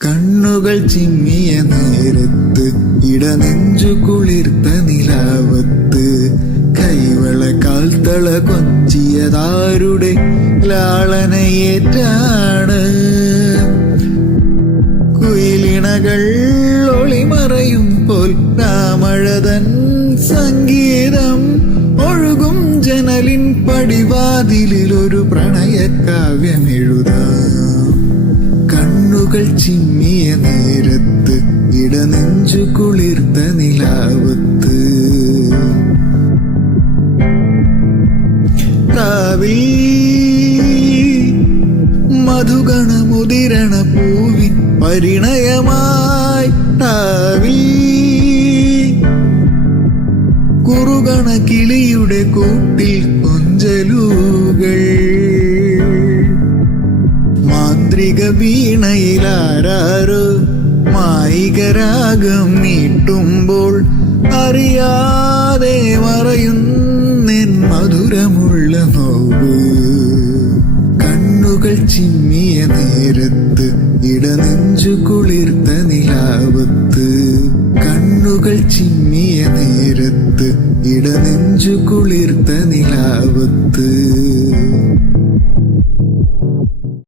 കണ്ണുകൾ ചിമ്മിയ നേരത്ത് ഇടനെഞ്ചു കുളിർത്ത നിലാവത്ത് കൈവള കാൽത്തള കൊച്ചിയതാരുടെ ലാളനയേറ്റാണ്. കുയിലിണകൾ ഒളിമറയുമ്പോൾ രാമഴതൻ സംഗീതം ഒഴുകും ജനലിൻ പടിവാതിലിൽ ഒരു പ്രണയകാവ്യമെഴുതാം. കണ്ണുകൾ ചിമ്മിയ നേരത്ത് ഇടനെഞ്ചു കുളിർത്ത നിലാവത്ത് രാവിൽ മധുഗണമുതിരണ പൂവിൻ പരിണയമായി രാവിൽ കുറുകണ കിളിയുടെ കൂട്ടിൽ കൊഞ്ചലുകൾ മാന്ത്രിക വീണയിലാരോ മായികരാഗം നീട്ടുമ്പോൾ അറിയാതെ മറയുന്നെൻ മധുരമുള്ള നോവ്. കണ്ണുകൾ ചിമ്മിയ നേരത്ത് ഇടനെഞ്ചു കുളിർത്ത നിലാവത്ത് കണ്ണുകൾ ചിമ്മിയ നേരത്ത് ഇടനെഞ്ചു കുളിർത്ത നിലാവത്ത്